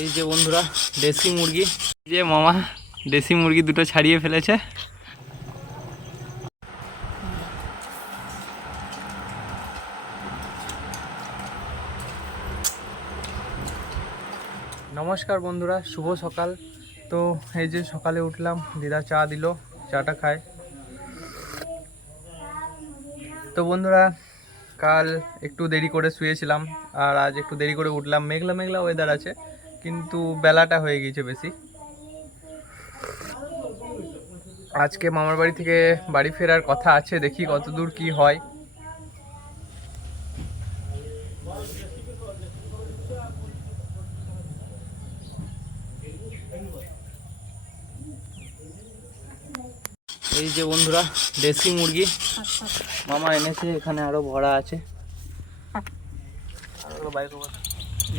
এই যে বন্ধুরা দেশি মুরগি, যে মামা দেশি মুরগি দুটো ছাড়িয়ে ফেলেছে। নমস্কার বন্ধুরা, শুভ সকাল। তো এই যে সকালে উঠলাম, দিদা চা দিল, চাটা খায়। তো বন্ধুরা কাল একটু দেরি করে শুয়েছিলাম আর আজ একটু দেরি করে উঠলাম। মেঘলা মেঘলা ওয়েদার আছে, কিন্তু বেলাটা হয়ে গিয়েছে বেশি। আজকে মামার বাড়ি থেকে বাড়ি ফেরার কথা আছে, দেখি কতদূর কি হয়। এই যে বন্ধুরা দেশি মুরগি মামা এনেছে, এখানে আরো ভরা আছে।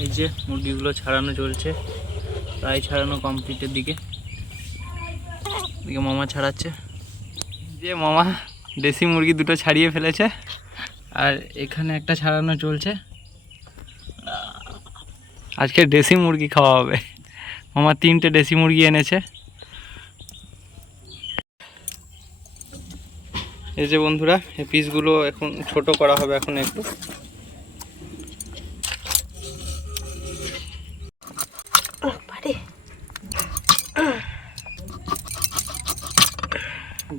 এই যে মুরগিগুলো ছাড়ানো চলছে, প্রায় ছাড়ানো কমপ্লিটের দিকে। এদিকে মামা ছাড়াচ্ছে। যে মামা দেশি মুরগি দুটো ছাড়িয়ে ফেলেছে আর এখানে একটা ছাড়ানো চলছে। আজকে দেশি মুরগি খাওয়া হবে। মামা 3টে দেশি মুরগি এনেছে। এই যে বন্ধুরা এই পিসগুলো এখন ছোট করা হবে এখন একটু।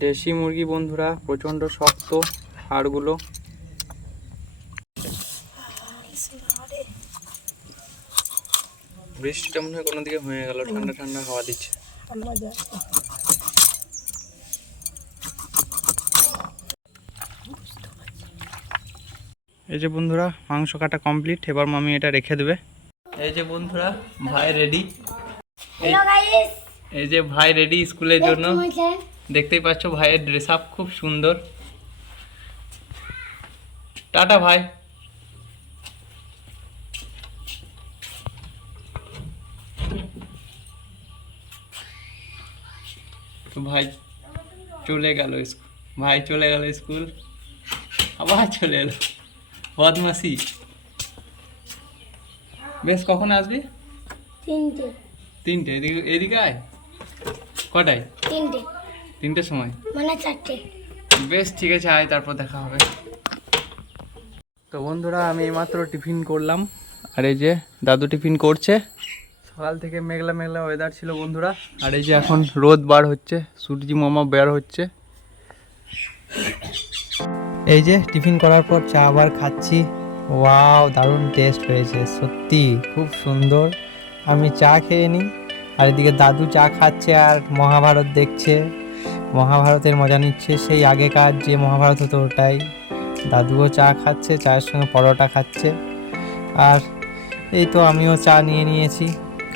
দেশি মুরগি বন্ধুরা প্রচণ্ড শক্ত হাড়গুলো। বৃষ্টিটা মনে হয় কোনো দিকে হয়ে গেল, ঠান্ডা ঠান্ডা হাওয়া দিচ্ছে। এই যে বন্ধুরা মাংস কাটা কমপ্লিট, এবার মামি এটা রেখে দেবে। এই যে বন্ধুরা ভাই রেডি। এই যে ভাই রেডি স্কুলের জন্য, দেখতেই পাচ্ছ ভাইয়ের ড্রেস আপ খুব সুন্দর। টাটা ভাই। তো ভাই চলে গেল স্কুল, ভাই চলে গেল স্কুল, আবার চলে এলো। বদমাসি। বেশ কখন আসবি? 3টে। এদিকে আয়। কটায়? 3টের সময় মানে 4টে। বেশ ঠিক আছে, আয়, তারপর দেখা হবে। তো বন্ধুরা আমি এইমাত্র টিফিন করলাম আর এই যে দাদু টিফিন করছে। সকাল থেকে মেঘলা মেঘলা ওয়েদার ছিল বন্ধুরা, আর এই যে এখন রোদ বার হচ্ছে, সূর্যি মামা বের হচ্ছে। এই যে টিফিন করার পর চা আবার খাচ্ছি। ওয়াও, দারুণ টেস্ট হয়েছে, সত্যি খুব সুন্দর। আমি চা খেয়ে নিই আর এদিকে দাদু চা খাচ্ছে আর মহাভারত দেখছে, মহাভারতের মজা নিচ্ছে। সেই আগেকার যে মহাভারত হতো ওটাই। দাদুও চা খাচ্ছে, চায়ের সঙ্গে পরোটা খাচ্ছে। আর এই তো আমিও চা নিয়ে নিয়েছি,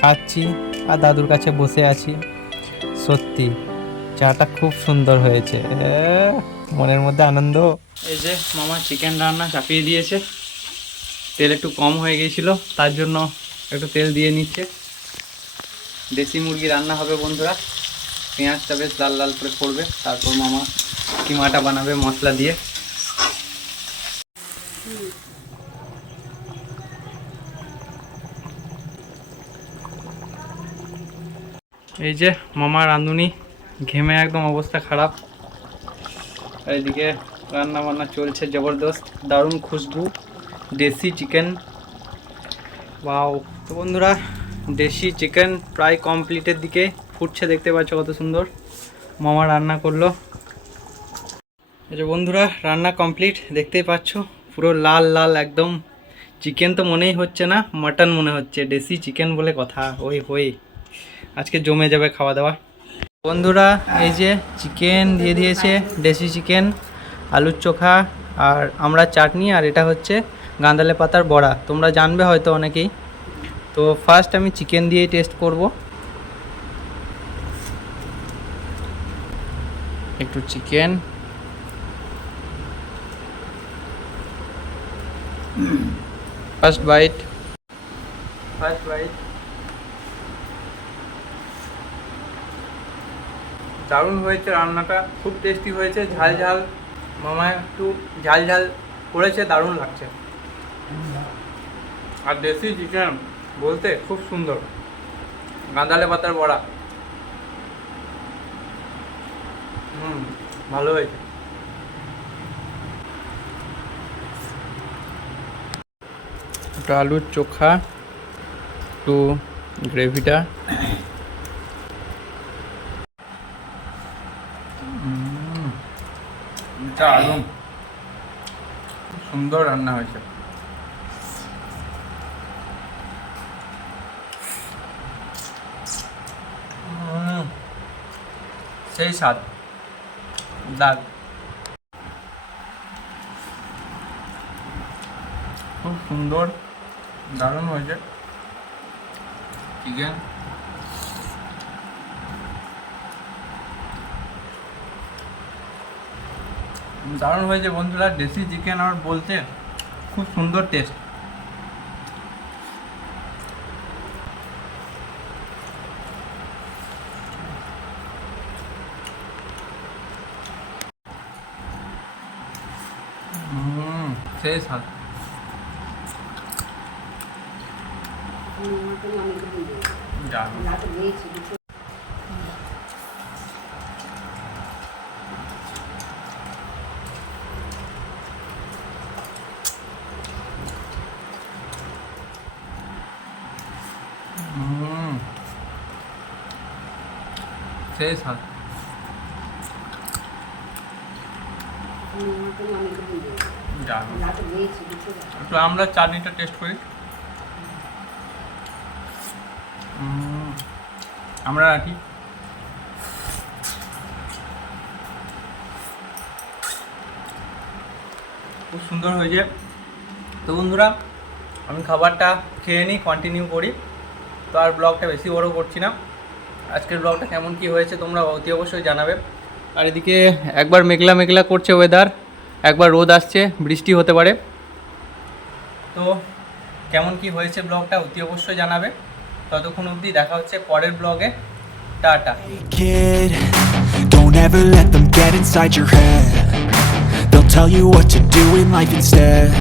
খাচ্ছি আর দাদুর কাছে বসে আছি। সত্যি চাটা খুব সুন্দর হয়েছে, মনের মধ্যে আনন্দ। এই যে মামা চিকেন রান্না চাপিয়ে দিয়েছে, তেল একটু কম হয়ে গিয়েছিল, তার জন্য একটু তেল দিয়ে নিচ্ছে। দেশি মুরগি রান্না হবে বন্ধুরা, পেঁয়াজটা বেশ লাল লাল করে পড়বে, তারপর মামা কিমাটা বানাবে মশলা দিয়ে। এই যে মামা রাঁধুনি, ঘেমে একদম অবস্থা খারাপ। এইদিকে রান্না বান্না চলছে জবরদস্ত, দারুণ খুশবু, দেশি চিকেন। ওয়াও। তো বন্ধুরা দেশি চিকেন প্রায় কমপ্লিটের দিকে, ফুটছে, দেখতে পাচ্ছ কত সুন্দর। মামা রান্না করলো। এই যে বন্ধুরা রান্না কমপ্লিট, দেখতেই পাচ্ছ পুরো লাল লাল একদম। চিকেন তো মনেই হচ্ছে না, মাটন মনে হচ্ছে, দেশি চিকেন বলে কথা। ওই হই, আজকে জমে যাবে খাওয়া দাওয়া। বন্ধুরা এই যে চিকেন দিয়ে দিয়েছে, দেশি চিকেন, আলুর চোখা আর আমরা চাটনি, আর এটা হচ্ছে গাঁদালে পাতার বড়া, তোমরা জানবে হয়তো অনেকেই। তো ফার্স্ট আমি চিকেন দিয়েই টেস্ট করব। একটু চিকেন, ফার্স্ট বাইট। দারুণ হয়েছে রান্নাটা, খুব টেস্টি হয়েছে, ঝাল ঝাল। মামা একটু ঝাল ঝাল করেছে, দারুণ লাগছে। আর দেশি চিকেন বলতে খুব সুন্দর। গাঁদালে পাতার বড়া, ভালো হয়েছে। একটু আলুর চোখা, একটু গ্রেভিটা, দারুণ, খুব সুন্দর রান্না হয়েছে। সেই স্বাদ, দাগ, খুব সুন্দর, দারুণ হয়েছে চিকেন। দারুণ হয়েছে বন্ধুরা, দেশি চিকেন আর বলতে খুব সুন্দর টেস্ট। সেই স্বাদ। সেই স্বাদ। একটু আমরা চাটনিটা টেস্ট করি। আমরা রাখি। খুব সুন্দর হয়েছে। তো বন্ধুরা, আমি খাবারটা খেয়ে নিই, কন্টিনিউ করি। তো আর ব্লগটা বেশি বড় করছি না। আজকের ব্লগটা কেমন কি হয়েছে তোমরা অতি অবশ্যই জানাবে। আর এদিকে একবার মেঘলা মেঘলা করছে ওয়েদার, একবার রোদ আসছে, বৃষ্টি হতে পারে। তো কেমন কি হয়েছে ব্লগটা অতি অবশ্যই জানাবে। ততক্ষণ অবধি দেখা হচ্ছে পরের ব্লগে। Tata. Kid, don't ever let them get inside your head. They'll tell you what to do in life instead.